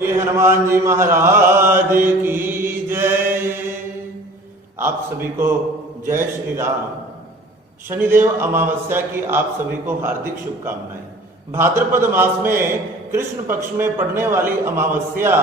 श्री हनुमान जी महाराज की जय। आप सभी को जय श्री राम। शनिदेव अमावस्या की आप सभी को हार्दिक शुभकामनाएं। भाद्रपद मास में कृष्ण पक्ष में पड़ने वाली अमावस्या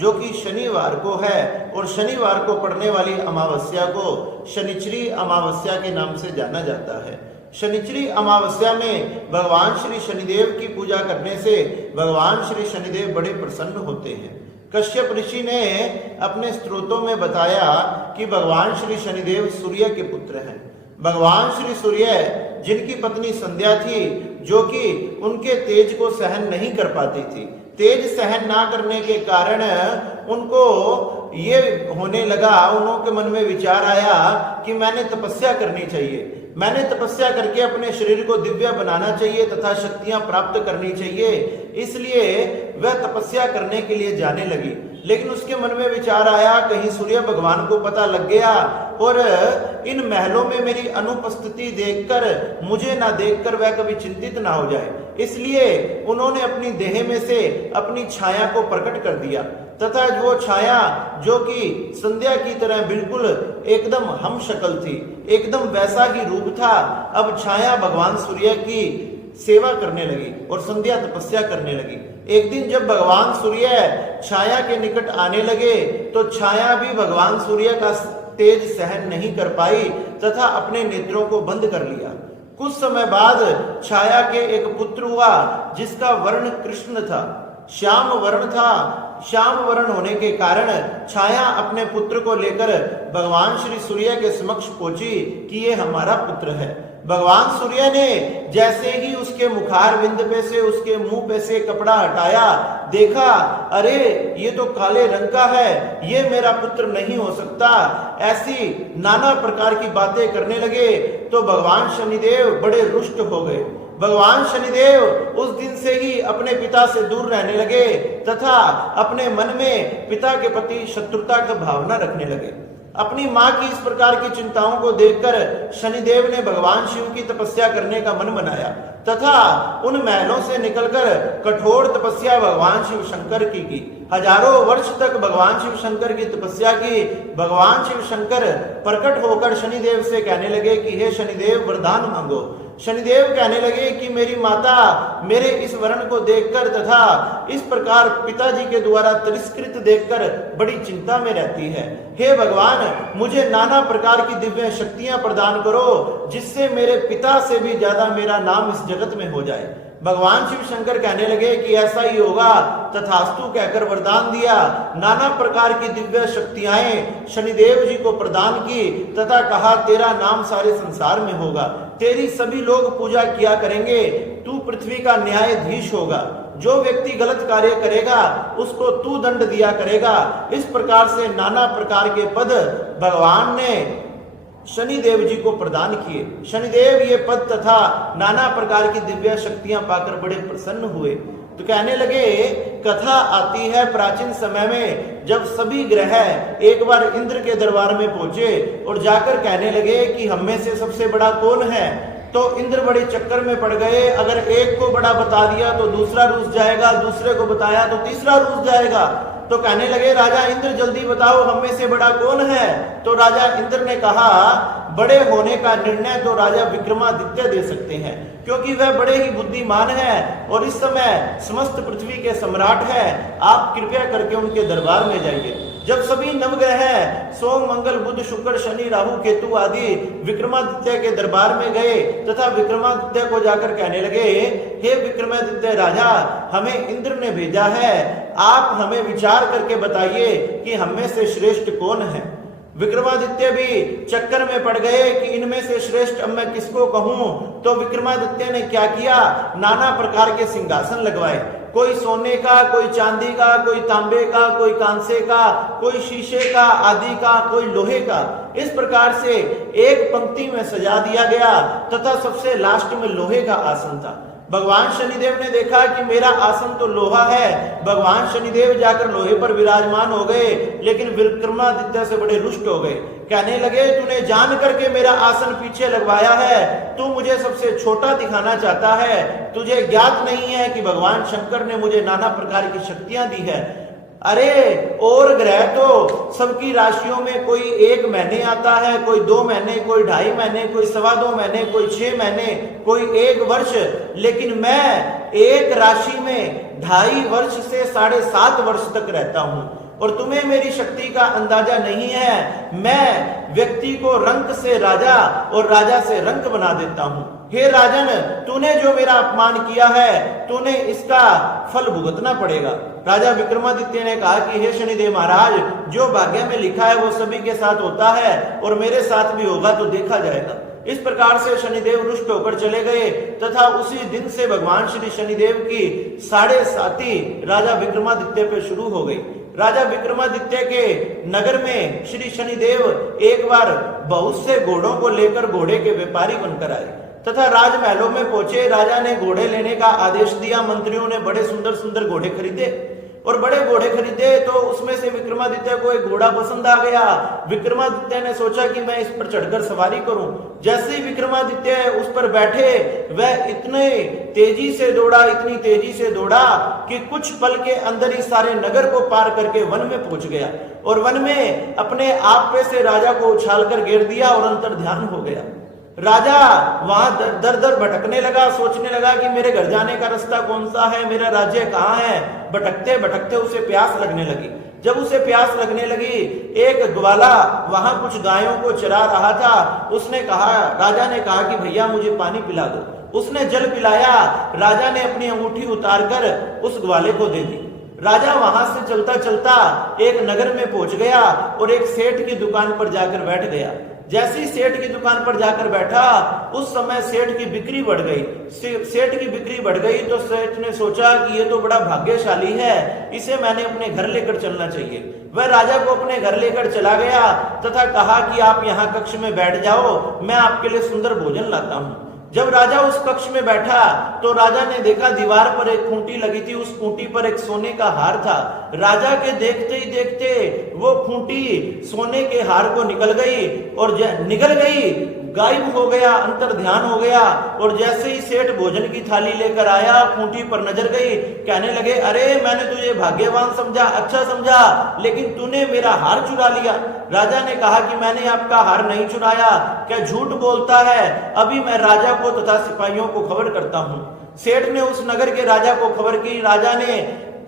जो कि शनिवार को है और शनिवार को पड़ने वाली अमावस्या को शनिचरी अमावस्या के नाम से जाना जाता है। शनिचरी अमावस्या में भगवान श्री शनिदेव की पूजा करने से भगवान श्री शनिदेव बड़े प्रसन्न होते हैं। कश्यप ऋषि ने अपने स्त्रोतों में बताया कि भगवान श्री शनिदेव सूर्य के पुत्र हैं। भगवान श्री सूर्य जिनकी पत्नी संध्या थी जो कि उनके तेज को सहन नहीं कर पाती थी, तेज सहन ना करने के कारण उनको ये होने लगा, उनके मन में विचार आया कि मैंने तपस्या करनी चाहिए, मैंने तपस्या करके अपने शरीर को दिव्य बनाना चाहिए तथा शक्तियां प्राप्त करनी चाहिए। इसलिए वह तपस्या करने के लिए जाने लगी। लेकिन उसके मन में विचार आया कहीं सूर्य भगवान को पता लग गया और इन महलों में मेरी अनुपस्थिति देखकर, मुझे ना देखकर वह कभी चिंतित ना हो जाए। इसलिए उन्होंने अपनी देह में से अपनी छाया को प्रकट कर दिया तथा वो छाया जो कि संध्या की तरह बिल्कुल एकदम हम शक्ल थी, एकदम वैसा ही रूप था। अब छाया भगवान सूर्य की सेवा करने लगी और संध्या तपस्या करने लगी। एक दिन जब भगवान सूर्य छाया के निकट आने लगे तो छाया भी भगवान सूर्य का तेज सहन नहीं कर पाई तथा अपने नेत्रों को बंद कर लिया। कुछ समय बाद छाया के एक पुत्र हुआ जिसका वर्ण कृष्ण था, श्याम वर्ण था। श्याम वर्ण होने के कारण छाया अपने पुत्र को लेकर भगवान श्री सूर्य के समक्ष पहुंची कि ये हमारा पुत्र है। भगवान सूर्य ने जैसे ही उसके मुखार बिंद पे से, उसके मुंह पे से कपड़ा हटाया, देखा अरे ये तो काले रंग का है, ये मेरा पुत्र नहीं हो सकता। ऐसी नाना प्रकार की बातें करने लगे तो भगवान शनिदेव बड़े रुष्ट हो गए। भगवान शनिदेव उस दिन से ही अपने पिता से दूर रहने लगे तथा अपने मन में पिता के प्रति शत्रुता का भावना रखने लगे। अपनी मां की इस प्रकार की चिंताओं को देखकर शनिदेव ने भगवान शिव की तपस्या करने का मन बनाया तथा उन महलों से निकलकर कठोर तपस्या भगवान शिव शंकर की। हजारों वर्ष तक भगवान शिव शंकर की तपस्या की। भगवान शिव शंकर प्रकट होकर शनिदेव से कहने लगे कि हे शनिदेव वरदान मांगो। शनिदेव कहने लगे कि मेरी माता मेरे इस वर्ण को देखकर तथा इस प्रकार पिताजी के द्वारा तिरस्कृत देखकर बड़ी चिंता में रहती है। हे भगवान मुझे नाना प्रकार की दिव्य शक्तियां प्रदान करो जिससे मेरे पिता से भी ज्यादा मेरा नाम इस जगत में हो जाए। भगवान शिव शंकर कहने लगे कि ऐसा ही होगा। तथास्तु कहकर वरदान दिया। नाना प्रकार की दिव्य शक्तियां शनिदेव जी को प्रदान की तथा कहा तेरा नाम सारे संसार में होगा, तेरी सभी लोग पूजा किया करेंगे, तू पृथ्वी का न्यायाधीश होगा, जो व्यक्ति गलत कार्य करेगा उसको तू दंड दिया करेगा। इस प्रकार से नाना प्रकार के पद भगवान ने शनिदेव जी को प्रदान किए। शनिदेव ये पद तथा नाना प्रकार की दिव्य शक्तियां पाकर बड़े प्रसन्न हुए। तो कहने लगे, कथा आती है प्राचीन समय में जब सभी ग्रह एक बार इंद्र के दरबार में पहुंचे और जाकर कहने लगे कि हम में से सबसे बड़ा कौन है। तो इंद्र बड़े चक्कर में पड़ गए। अगर एक को बड़ा बता दिया तो दूसरा रूस जाएगा, दूसरे को बताया तो तीसरा रूस जाएगा। तो कहने लगे राजा इंद्र जल्दी बताओ हम में से बड़ा कौन है। तो राजा इंद्र ने कहा बड़े होने का निर्णय तो राजा विक्रमादित्य दे सकते हैं क्योंकि वह बड़े ही बुद्धिमान है और इस समय समस्त पृथ्वी के सम्राट है। आप कृपया करके उनके दरबार में जाइए। जब सभी नवग्रह सोम मंगल बुध शुक्र शनि राहु केतु आदि विक्रमादित्य के दरबार में गए तथा विक्रमादित्य को जाकर कहने लगे हे विक्रमादित्य राजा हमें इंद्र ने भेजा है, आप हमें विचार करके बताइए कि हम में से श्रेष्ठ कौन है। विक्रमादित्य भी चक्कर में पड़ गए कि इनमें से श्रेष्ठ अब मैं किसको कहूं। तो विक्रमादित्य ने क्या किया, नाना प्रकार के सिंहासन लगवाए, कोई सोने का, कोई चांदी का, कोई तांबे का, कोई कांसे का, कोई शीशे का आदि का, कोई लोहे का। इस प्रकार से एक पंक्ति में सजा दिया गया तथा सबसे लास्ट में लोहे का आसन था। भगवान शनिदेव ने देखा कि मेरा आसन तो लोहा है। भगवान शनिदेव जाकर लोहे पर विराजमान हो गए लेकिन विक्रमादित्य से बड़े रुष्ट हो गए। कहने लगे तूने जान करके मेरा आसन पीछे लगवाया है, तू मुझे सबसे छोटा दिखाना चाहता है। तुझे ज्ञात नहीं है कि भगवान शंकर ने मुझे नाना प्रकार की शक्तियां दी है। अरे और ग्रह तो सबकी राशियों में कोई 1 महीने आता है, कोई 2 महीने, कोई 2.5 महीने, कोई 2.25 महीने, कोई 6 महीने, कोई 1 वर्ष, लेकिन मैं एक राशि में 2.5 वर्ष से 7.5 वर्ष तक रहता हूं और तुम्हें मेरी शक्ति का अंदाजा नहीं है। मैं व्यक्ति को रंक से राजा और राजा से रंक बना देता हूं। हे राजन, तूने जो मेरा अपमान किया है, तूने इसका फल भुगतना पड़ेगा। राजा विक्रमादित्य ने कहा कि हे शनिदेव महाराज, जो भाग्य में लिखा है वो सभी के साथ होता है और मेरे साथ भी होगा तो देखा जाएगा। इस प्रकार से शनिदेव रुष्ट होकर चले गए तथा उसी दिन से भगवान श्री शनिदेव की 7.5 राजा विक्रमादित्य पे शुरू हो गई। राजा विक्रमादित्य के नगर में श्री शनिदेव एक बार बहुत से घोड़ों को लेकर घोड़े के व्यापारी बनकर आए तथा राजमहलों में पहुंचे। राजा ने घोड़े लेने का आदेश दिया। मंत्रियों ने बड़े सुंदर सुंदर घोड़े खरीदे और बड़े घोड़े खरीदे तो उसमें से विक्रमादित्य को एक घोड़ा पसंद आ गया। विक्रमादित्य ने सोचा कि मैं इस पर चढ़कर सवारी करूं। जैसे ही विक्रमादित्य उस पर बैठे, वह इतने तेजी से दौड़ा, इतनी तेजी से दौड़ा कि कुछ पल के अंदर ही सारे नगर को पार करके वन में पहुंच गया और वन में अपने आप पे से राजा को उछालकर गिर दिया और अंतर ध्यान हो गया। राजा वहां दर दर भटकने लगा, सोचने लगा कि मेरे घर जाने का रास्ता कौन सा है, मेरा राज्य कहाँ है। भटकते भटकते उसे प्यास लगने लगी। जब उसे प्यास लगने लगी, एक ग्वाला वहां कुछ गायों को चरा रहा था। उसने कहा, राजा ने कहा कि भैया मुझे पानी पिला दो। उसने जल पिलाया। राजा ने अपनी अंगूठी उतारकर उस ग्वाले को दे दी। राजा वहां से चलता चलता एक नगर में पहुंच गया और एक सेठ की दुकान पर जाकर बैठ गया। जैसे ही सेठ की दुकान पर जाकर बैठा, उस समय सेठ की बिक्री बढ़ गई। सेठ की बिक्री बढ़ गई तो सेठ ने सोचा कि ये तो बड़ा भाग्यशाली है, इसे मैंने अपने घर लेकर चलना चाहिए। वह राजा को अपने घर लेकर चला गया तथा कहा कि आप यहाँ कक्ष में बैठ जाओ, मैं आपके लिए सुंदर भोजन लाता हूँ। जब राजा उस कक्ष में बैठा तो राजा ने देखा दीवार पर एक खूंटी लगी थी। उस खूंटी पर एक सोने का हार था। राजा के देखते ही देखते वो खूंटी सोने के हार को निकल गई और निकल गई, गायब हो गया, अंतर ध्यान हो गया। और जैसे ही सेठ भोजन की थाली लेकर आया, खूंटी पर नजर गई। कहने लगे, अरे मैंने तुझे भाग्यवान समझा, अच्छा समझा, लेकिन तूने मेरा हार चुरा लिया। राजा ने कहा कि मैंने आपका हार नहीं चुराया, क्या झूठ बोलता है? अभी मैं राजा को तथा सिपाहियों को खबर करता हूँ। सेठ ने उस नगर के राजा को खबर की। राजा ने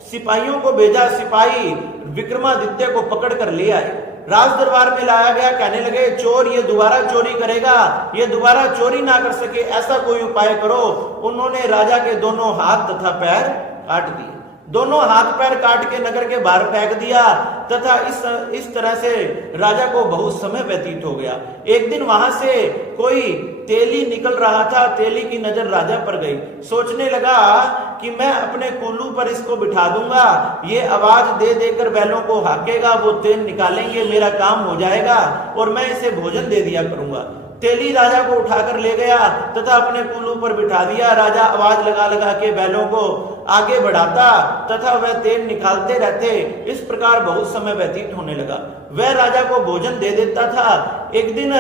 सिपाहियों को भेजा। सिपाही विक्रमादित्य को पकड़ कर ले आए। राज दरबार में लाया गया। कहने लगे, चोर ये दोबारा चोरी करेगा, ये दोबारा चोरी ना कर सके, ऐसा कोई उपाय करो। उन्होंने राजा के दोनों हाथ तथा पैर काट दिए। दोनों हाथ पैर काट के नगर के बाहर फेंक दिया तथा इस तरह से राजा को बहुत समय व्यतीत हो गया। एक दिन वहां से कोई तेली निकल रहा था। तेली की नजर राजा पर गई। सोचने लगा कि मैं अपने कुल्लू पर इसको बिठा दूंगा, ये आवाज दे देकर बैलों को हाकेगा, वो तेल निकालेंगे, मेरा काम हो जाएगा और मैं इसे भोजन दे दिया करूंगा। तेली राजा को उठाकर ले गया तथा अपने कुल्लू पर बिठा दिया। राजा आवाज लगा लगा के बैलों को आगे बढ़ाता तथा वह तेल निकालते रहते। इस प्रकार बहुत समय व्यतीत होने लगा। वह राजा को भोजन दे देता था। एक दिन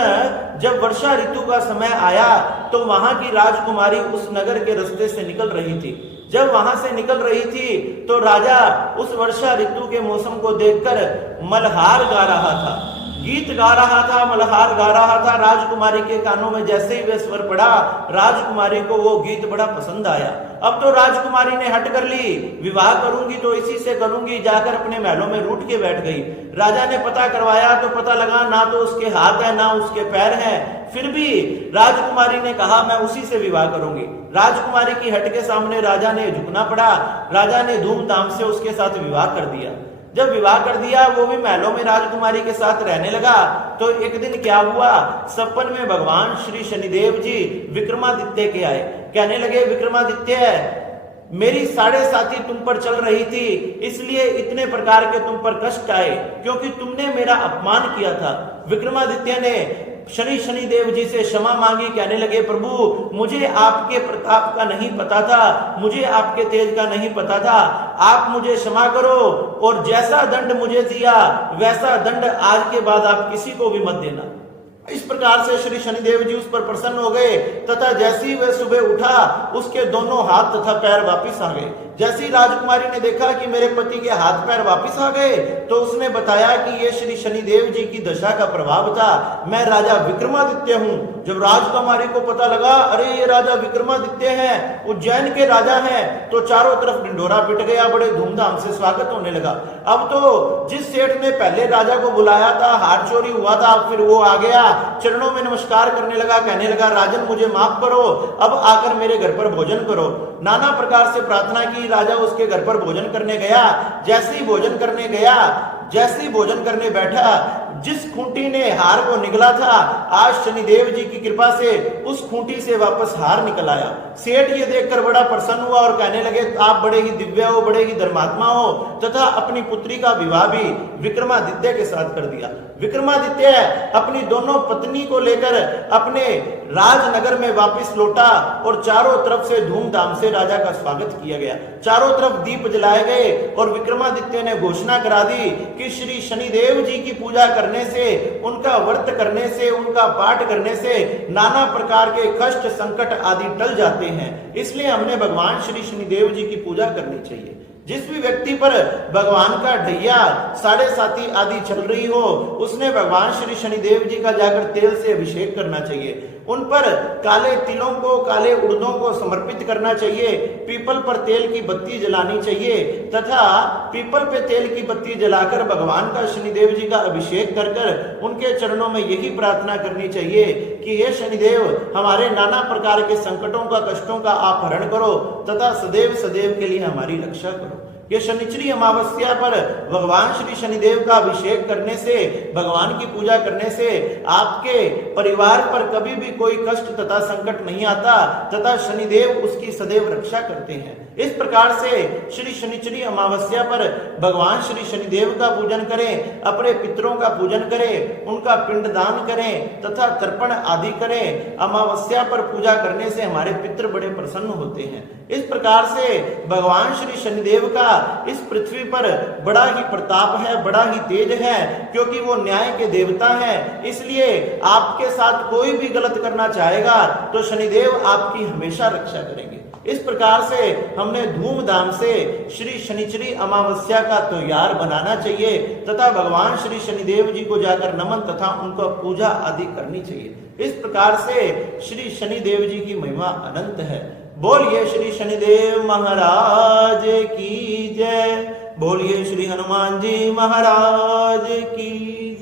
जब वर्षा ऋतु का समय आया तो वहां की राजकुमारी उस नगर के रास्ते से निकल रही थी। जब वहां से निकल रही थी तो राजा उस वर्षा ऋतु के मौसम को देखकर मल्हार गा रहा था, गीत गा रहा था, मल्हार गा रहा था। राजकुमारी के कानों में जैसे ही वह स्वर पड़ा, राजकुमारी को वो गीत बड़ा पसंद आया। अब तो राजकुमारी ने हट कर ली, विवाह करूंगी तो इसी से करूंगी, जाकर अपने महलों में रूठ के बैठ गई। राजा ने पता करवाया तो पता लगा ना तो उसके हाथ है ना उसके पैर है। फिर भी राजकुमारी ने कहा मैं उसी से विवाह करूंगी। राजकुमारी की हट के सामने राजा ने झुकना पड़ा। राजा ने धूमधाम से उसके साथ विवाह कर दिया। जब विवाह कर दिया, वो भी महलों में राजकुमारी के साथ रहने लगा। तो एक दिन क्या हुआ, सपन में भगवान श्री शनिदेव जी विक्रमादित्य के आए। कहने लगे, विक्रमादित्य मेरी 7.5 तुम पर चल रही थी, इसलिए इतने प्रकार के तुम पर कष्ट आए क्योंकि तुमने मेरा अपमान किया था। विक्रमादित्य ने शनिदेव जी से क्षमा मांगी। कहने लगे, प्रभु मुझे आपके प्रताप का नहीं पता था, मुझे आपके तेज का नहीं पता था, आप मुझे क्षमा करो और जैसा दंड मुझे दिया वैसा दंड आज के बाद आप किसी को भी मत देना। इस प्रकार से श्री शनिदेव जी उस पर प्रसन्न हो गए तथा जैसे ही वह सुबह उठा उसके दोनों हाथ तथा पैर वापिस आ गए। जैसे ही राजकुमारी ने देखा कि मेरे पति के हाथ पैर वापस आ गए, तो उसने बताया कि ये श्री शनिदेव जी की दशा का प्रभाव था, मैं राजा विक्रमादित्य हूं। जब राजकुमारी को पता लगा अरे ये राजा विक्रमादित्य हैं, उज्जैन के राजा हैं, तो चारों तरफ ढिंढोरा पिट गया, बड़े धूमधाम से स्वागत होने लगा। अब तो जिस सेठ ने पहले राजा को बुलाया था, हार चोरी हुआ था, फिर वो आ गया, चरणों में नमस्कार करने लगा, कहने लगा राजन मुझे माफ करो, अब आकर मेरे घर पर भोजन करो। नाना प्रकार से प्रार्थना की, राजा उसके घर पर भोजन करने गया। जैसे ही भोजन करने गया, जैसे ही भोजन करने बैठा, जिस खूंटी ने हार को निकला था, आज शनिदेव जी की कृपा से उस खूंटी से वापस हार निकल आया। सेठ ये देखकर बड़ा प्रसन्न हुआ और कहने लगे आप बड़े ही दिव्य हो, बड़े ही धर्मात्मा हो, तथा अपनी पुत्री का विवाह भी विक्रमादित्य के साथ कर दिया। विक्रमादित्य अपनी दोनों पत्नी को लेकर अपने राजनगर में वापस लौटा और चारों तरफ से धूमधाम से राजा का स्वागत किया गया। चारों तरफ दीप जलाए गए और विक्रमादित्य ने घोषणा करा दी कि श्री शनिदेव जी की पूजा करने से, उनका व्रत करने से, उनका पाठ करने से नाना प्रकार के कष्ट संकट आदि टल जाते हैं। इसलिए हमने भगवान श्री शनिदेव जी की पूजा करनी चाहिए। जिस भी व्यक्ति पर भगवान का ढैया, साढ़े साती आदि चल रही हो, उसने भगवान श्री शनिदेव जी का जाकर तेल से अभिषेक करना चाहिए। उन पर काले तिलों को, काले उड़दों को समर्पित करना चाहिए। पीपल पर तेल की बत्ती जलानी चाहिए तथा पीपल पे तेल की बत्ती जलाकर भगवान का शनिदेव जी का अभिषेक कर कर उनके चरणों में यही प्रार्थना करनी चाहिए कि हे शनिदेव हमारे नाना प्रकार के संकटों का, कष्टों का आप हरण करो तथा सदैव सदैव के लिए हमारी रक्षा करो। ये शनिचरी अमावस्या पर भगवान श्री शनिदेव का अभिषेक करने से, भगवान की पूजा करने से आपके परिवार पर कभी भी कोई कष्ट तथा संकट नहीं आता तथा शनिदेव उसकी सदैव रक्षा करते हैं। इस प्रकार से श्री शनिचरी अमावस्या पर भगवान श्री शनिदेव का पूजन करें, अपने पितरों का पूजन करें, उनका पिंडदान करें तथा तर्पण आदि करें। अमावस्या पर पूजा करने से हमारे पितृ बड़े प्रसन्न होते हैं। इस प्रकार से भगवान श्री शनिदेव का इस पृथ्वी पर बड़ा ही प्रताप है, बड़ा ही तेज है, क्योंकि वो न्याय के देवता हैं। इसलिए आपके साथ कोई भी गलत करना चाहेगा तो शनिदेव आपकी हमेशा रक्षा करेंगे। इस प्रकार से हमने धूमधाम से श्री शनिचरी अमावस्या का त्योहार बनाना चाहिए तथा भगवान श्री शनिदेव जी को जाकर नमन तथा उनको पूजा आदि करनी चाहिए। इस प्रकार से श्री शनिदेव जी की महिमा अनंत है। बोलिए श्री शनिदेव महाराज की जय, बोलिए श्री हनुमान जी महाराज की